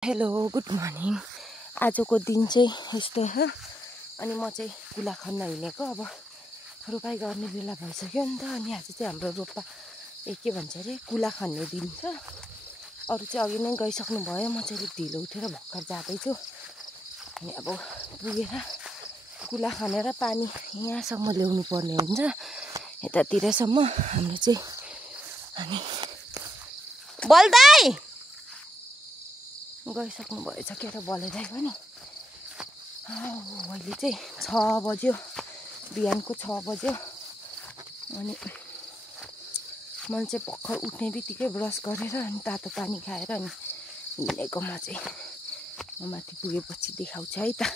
Hello good morning. आजको दिन चाहिँ यस्तै हो। अनि म चाहिँ कुला खन्न हिँडेको। अब रोपाइ गर्ने बेला भइसक्यो नि त। अनि आज चाहिँ हाम्रो रोपा के भन्छ अरे कुला खन्ने दिन छ। अरू चाहिँ अघि नै गइसक्नु भयो। म चाहिँ अलिक ढिलो उठेर भर्खर जाँदैछु। अनि अब पुगेर कुला खनेर पानी यहाँसम्म ल्याउनु पर्ने हुन्छ, यतातिरसम्म हाम्रो चाहिँ। अनि बल्दाई गइसक्नु भएछ के र बलेदाइ पनि। अहिले चाहिँ 6 बज्यो, बिहानको 6 बज्यो। अनि मैले चाहिँ भर्खर उठ्ने बित्तिकै ब्रस गरेर अनि तातो पानी खाएर अनि हिँडेको। म चाहिँ माथि पुगेपछि देखाउँछ है त।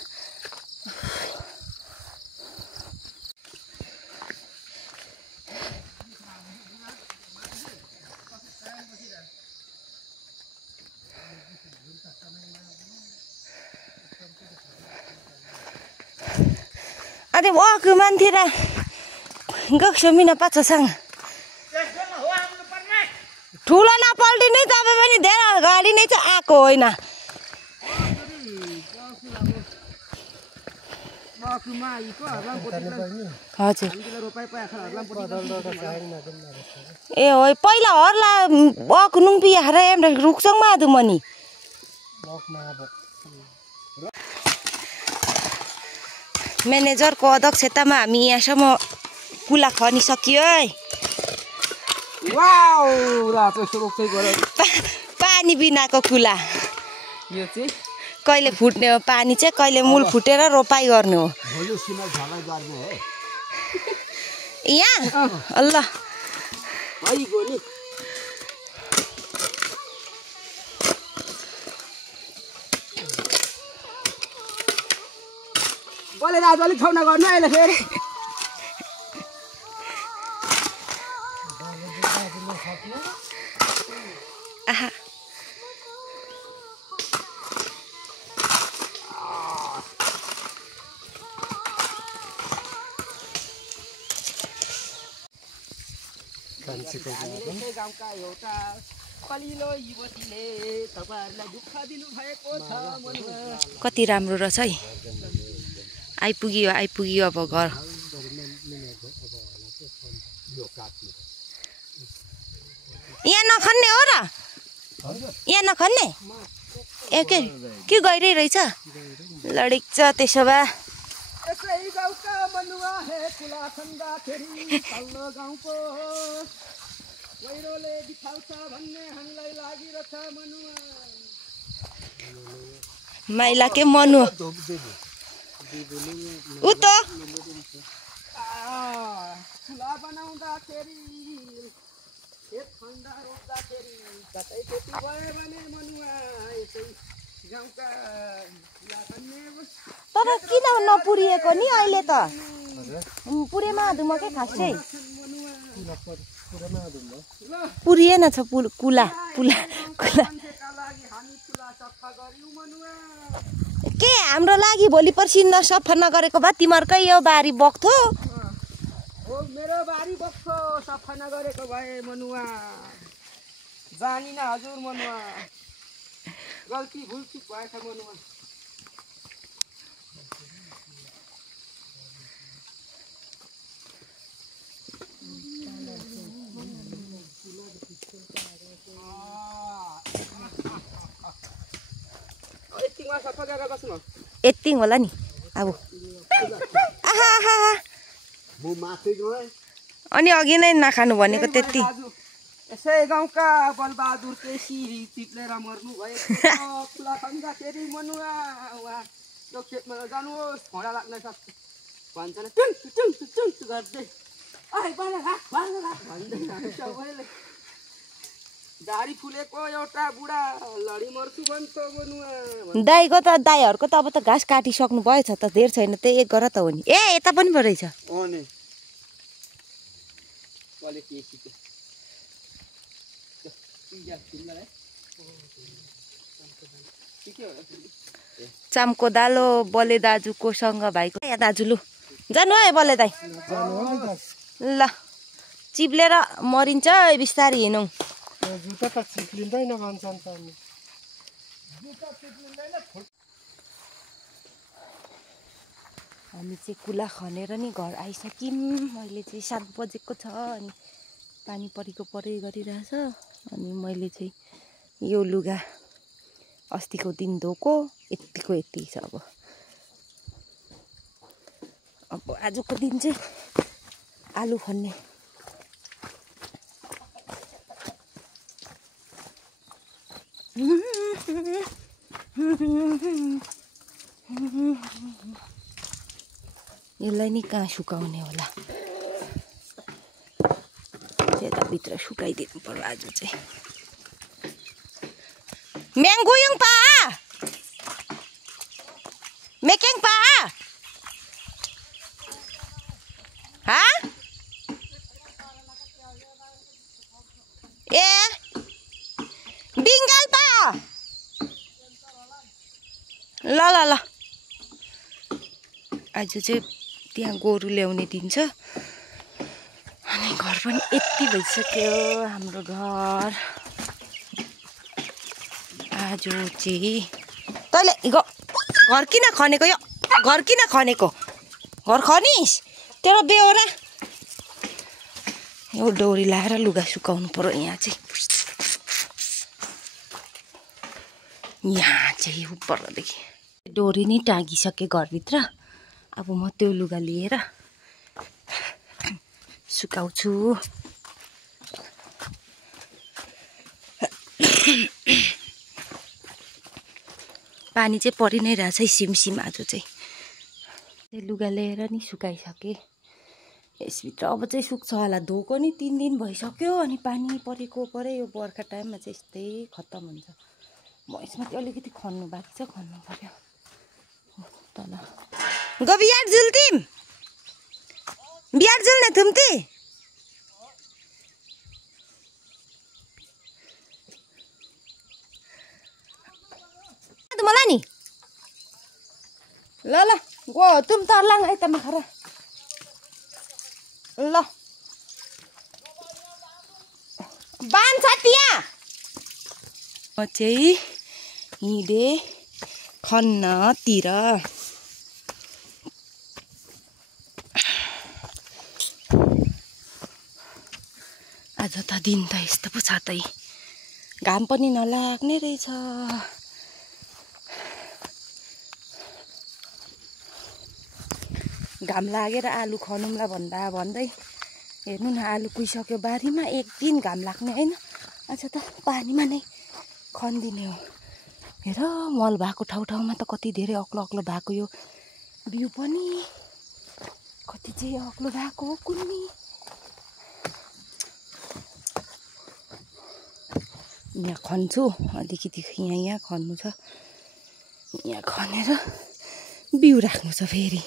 अरे वक मान्थेरा गएको मिना पाछासँग ठुलो नपल्टिने तपाईँ पनि धेरै गाडी नै चाहिँ आएको होइन। हजुर ए हो पहिला हर्ला वक नुङ्पी हार रुखसँग आदु मनी म्यानेजरको अध्यक्षतामा हामी यहाँसम्म कुला खनिसक्यो है। पानी बिनाको कुला यो चाहिँ कहिले फुट्ने हो पानी चाहिँ, कहिले मूल फुटेर रोपाइ गर्नु हो। यहाँ अल्ल बोले आज अलिक छाउना गर्नु अहिले फेरि आहा गाउँका एउटा कलिलो युवतीले तपाईहरुलाई दुःख दिनु भएको छ मनमा। कति राम्रो रहेछ है। आइपुग्यो अब घर। यहाँ नखन्ने हो र? यहाँ नखन्ने ए के गइरहेछ लडिक छ त्यसो भए। यसै गाउँका मनुवा हे कुला खन्दाखेरि तल्लो गाउँको गहिरोले बिथाउँछ भन्ने हामीलाई लागिरहेछ मनुवा। माइला के मनु उ त कुला बनाउँदाखेरि खेत खन्दा रोप्दाखेरि कतै खेती भयो भने मनुवा यसै गाउँका कुला खन्ने। तर किन नपुरिएको नि अहिले त? पुरेमा आधुम के खासै पुरिएन छ कुला कुला कुला के हाम्रो लागि भोलि पर्सि नसफा नगरेको भए तिमीहरूकै यो बारी बग्थ्यो। हो मेरो बारी बग्थ्यो सफा नगरेको भए मनुवा। जानिन हजुर मनुवा, गल्ती भुलचुक भएछ मनुवा। यतिङ होला नि अब। अनि अघि नै नखानु भनेको त्यति। यसै गाउँका बलबहादुर केसी चिप्लेर मर्नु भएको कुला खन्दाखेरि मनुवा। उहाँ त्यो खेतमा जानुहोस् घोडा लाग्न सक्छ भन्छ टुङ टुङ टुङ गर्दै भन्दै दारी फुलेको एउटा बुढा लडी मर्छु भन्छ मनुवा। दाइको त दाइहरूको त अब त घाँस काटिसक्नु भएछ त, धेर छैन त्यही एक गर त हो नि। ए यता पनि पो रहेछ। चामको दालो बले दाजुको सँग भाइको या दाजु लु जानु है बले दाइ ल चिप्लेर मरिन्छ बिस्तारै हिँडौँ। जुत्ता त चिप्लिँदैन भन्छन् त। हामी चाहिँ कुला खनेर नि घर आइसक्यौँ। अहिले चाहिँ 7 बजेको छ अनि पानी परेको परै गरिरहेछ। अनि मैले चाहिँ यो लुगा अस्तिको दिन धोको यतिको यति छ। अब आजको दिन चाहिँ आलु खन्ने। यसलाई नि कहाँ सुकाउने होला, त्यताभित्र सुकाइदिनु पर्यो आज चाहिँ। म्याङ्गुयुङ पा मेकिङ पा हा ए डिङ्गल पा ल ल ल आज चाहिँ त्यहाँ गोरु ल्याउने दिन छ। अनि घर पनि यति भइसक्यो हाम्रो घर। आज चाहिँ तैँले घर किन खनेको, यो घर किन खनेको, घर खनिस् तेरो बेहोरा। यो डोरी लाएर लुगा सुकाउनु पर्यो। यहाँ चाहिँ उपरदेखि डोरी नै टाँगिसके घरभित्र। अब म त्यो लुगा लिएर सुकाउँछु। पानी चाहिँ परि नै रहेछ सिमसिम। आज चाहिँ लुगा लिएर नि सुकाइसके। यसभित्र अब चाहिँ सुक्छ होला। धोको नि 3 दिन भइसक्यो अनि पानी परेको परे। यो बर्खा टाइममा चाहिँ यस्तै खत्तम हुन्छ। म यसमा चाहिँ अलिकति खन्नु बाँकी छ, खन्नु पर्यो तल। गो बिहार जुल्तिम बिहार जुल्ने थुम्ती मलाई नि ल ल गो तुम तर्लाङ यतामा खरा ल बान छ त्यहाँ। म चाहिँ हिँडे खन्नतिर। आज त दिन त यस्तो पो छ त, घाम पनि नलाग्ने रहेछ। घाम लागेर आलु खनौँला भन्दा भन्दै हेर्नु न आलु कुहिसक्यो बारीमा। एक दिन घाम लाग्ने होइन। आज त पानीमा नै खनिदिने हो। हेर मल भएको ठाउँमा त कति धेरै अग्लो अग्लो भएको यो बिउ पनि कति चाहिँ अग्लो भएको हो कुन्नी। यहाँ खन्छु अलिकति, यहाँ खन्नु छ। यहाँ खनेर बिउ राख्नु छ फेरि।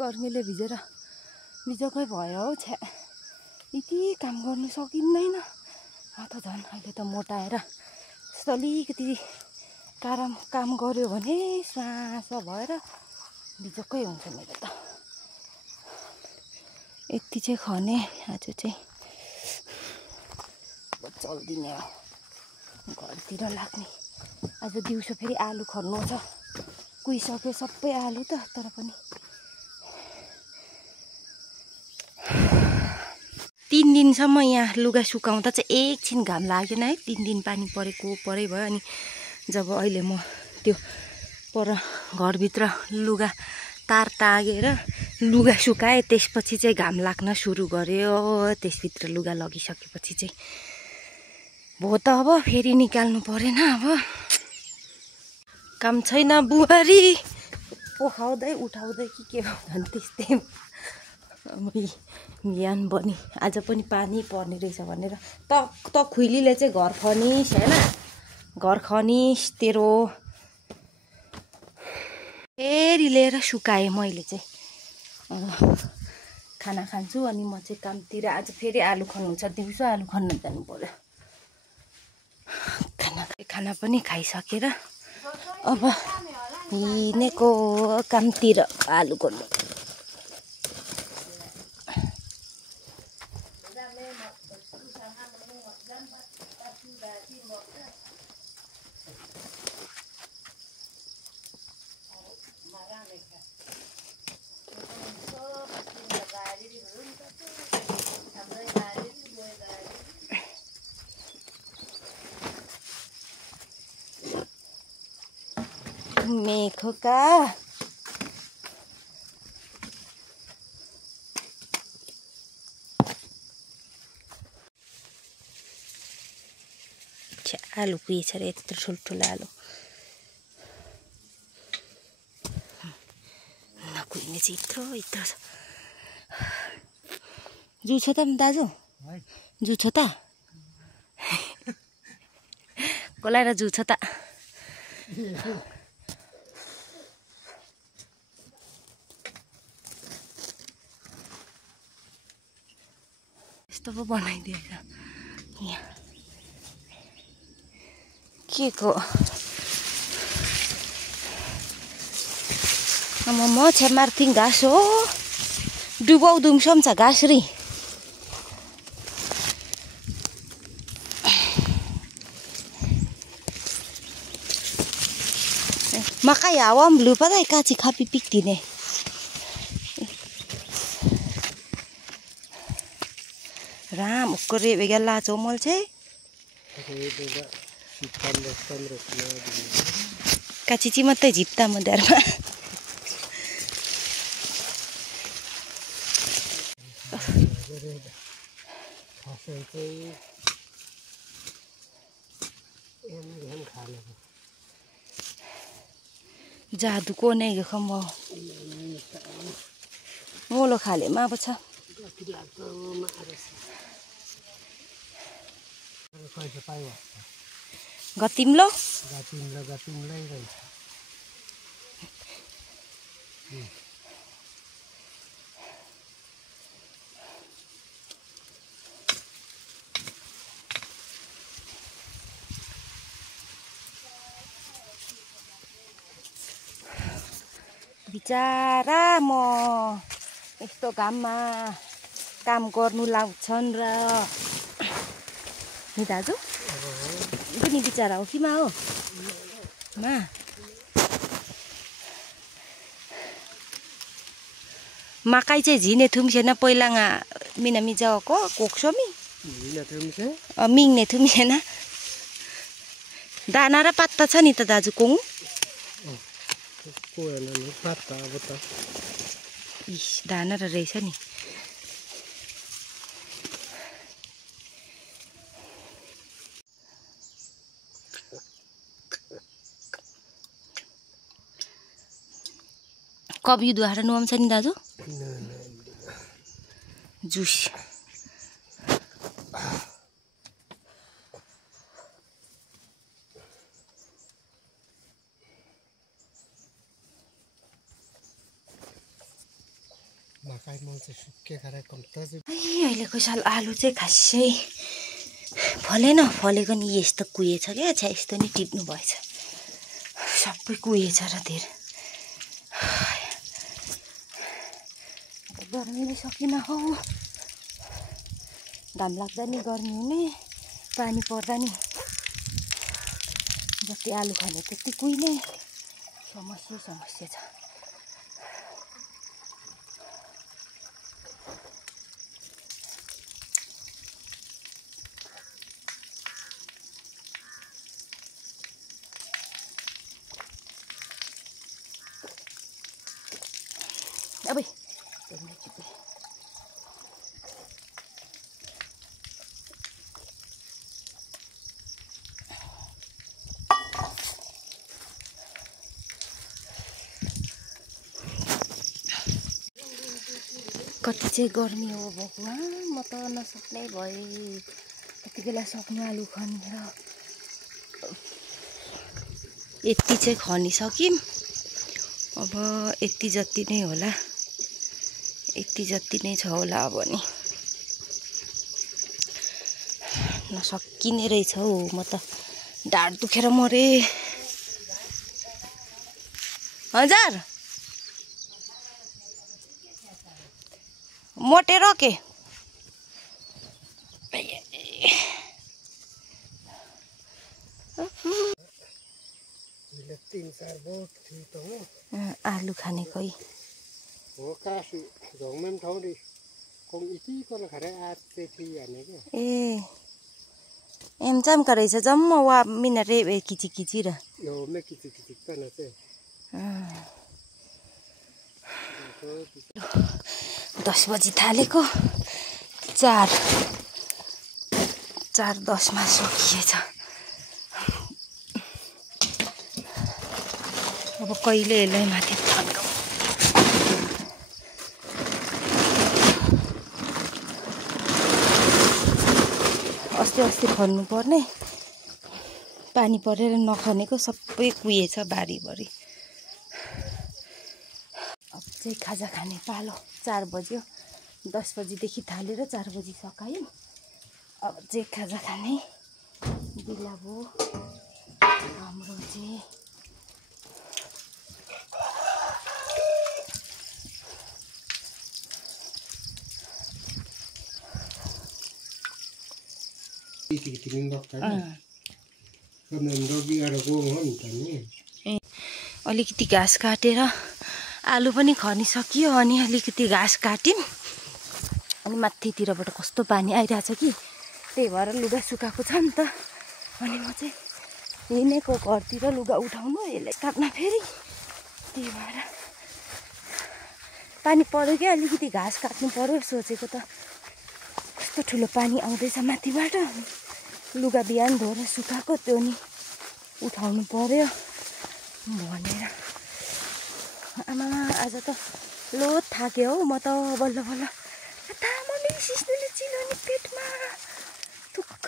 गर्मीले भिजेकै भयो हौ छ्या यति काम गर्नु सकिँदैन त झन् अहिले त मोटाएर यस्तो अलिकति काम गऱ्यो भने स्वास भएर भिजेकै हुन्छ मेरो त यति चाहिँ खने आज चाहिँ चल्दिने हो घरतिर लाग्ने आज दिउँसो फेरि आलु खन्नु छ कुहिसक्यो सबै आलु त तर पनि 3 दिनसम्म यहाँ लुगा सुकाउँदा चाहिँ एकछिन घाम लागेन है 3 दिन पानी परेको परै भयो अनि जब अहिले म त्यो पर घरभित्र लुगा तार टाँगेर लुगा सुकाएँ त्यसपछि चाहिँ घाम लाग्न सुरु गर्यो त्यसभित्र लुगा लगिसकेपछि चाहिँ भो त अब फेरि निकाल्नु परेन अब काम छैन बुहारी पोखाउँदै उठाउँदै के हो भने त्यस्तै बिहान बनी आज पनि पानी पर्ने रहेछ भनेर त खुइलीले चाहिँ घर खनिस् हैन घर खनिस् तेरो फेरि लिएर सुकाएँ मैले चाहिँ खाना खान्छु अनि म चाहिँ कामतिर आज फेरि आलु खन्नु छ दिउँसो आलु खन्न जानु पर्यो खाना पनि खाइसकेर अब हिँडेको कामतिर आलु खन्नु मेखोका आलु कुहिएछ रे यत्रो ठुल्ठुलो आलु नकुहिने चाहिँ यत्रो छ जु छ त दाजु जु छ त कोलाएर जु छ त यस्तो पो बनाइदिएछ यहाँ के को म छेमार्थिङ घाँस हो डुबाउ दुम्सम छ घाँस री मकै हावा ब्लू पता काची खापी पिक्दिने राम उसको रे बेगला चौमल छे काची मात्रै झिप्ता मध्यरमा जादू को नै खम्बो मोलो खाले मा पछ गतिमलो बिचारा म यस्तो घाममा काम गर्नु लाग्छन् र नि दाजु पनि बिचारा हो कि मा हो मा मकै चाहिँ झिने थुम्सेन पहिलाङा मिनामी जाको कोक्समी मिङ्ने थुम्सेन दाना र पत्ता छ नि त दाजु कोङ इस दाना र रहेछ नि कभी दुहारा नुहाम छ नि दाजु जुस अहिलेको साल आलु चाहिँ खासै फलेन, फलेको नि यस्तो कुहिएछ क्या, छ्या यस्तो नि टिप्नु भएछ, सबै कुहिएछ र धेरै गर्मी नै सकिन हौ, घाम लाग्दा नि गर्मी हुने, पानी पर्दा नि जति आलु खाने त्यति कुहिने, समस्या छ। अबे कति चाहिँ गर्मी हो भगवान, म त नसक्ने भएँ यति बेला सक्ने आलु खनेर। यति चाहिँ खनिसक्यौँ, अब यति जति नै होला, यति जति नै छ होला अब नि, नसकिने रहेछ हौ, म त ढाड दुखेर मरे। हजार मोटेर के आलु खाने कोही हो कासु झोङमेम ठाउँरी कोङ इति कोन खरे आज चाहिँ हाने के ए एम चम करे छ जम्म वा मिना रे किची र यो मे किची त न चाहिँ 10 बजी थालेको 4:10 मा सकिएछ। अब कहिले यसलाई माथि थन्काउँ। अस्ति खन्नु पर्ने, पानी परेर नखनेको सबै कुहिएछ बारीभरि। अब चाहिँ खाजा खाने पालो, 4 बज्यो, 10 बजीदेखि थालेर 4 बजी सकायौँ। अब चाहिँ खाजा खाने बेला भयो हाम्रो चाहिँ। अलिकति घाँस काटेर आलु पनि खनिसकियो, अनि अलिकति घाँस काट्यौँ, अनि माथितिरबाट कस्तो पानी आइरहेछ कि, त्यही भएर लुगा सुकाएको छ नि त। अनि म चाहिँ हिँडेको घरतिर लुगा उठाउनु, यसलाई काट्न फेरि, त्यही भएर पानी पऱ्यो क्या, अलिकति घाँस काट्नु पऱ्यो सोचेको त। कस्तो ठुलो पानी आउँदैछ माथिबाट, लुगा बिहान धोएर सुकाएको त्यो नि उठाउनु पर्यो भनेर। आमा आज त लोत थाक्यो हौ, म त बल्ल बल्ल मम्मी सिस्नुले चिल्लाउने पेटमा थुक्क।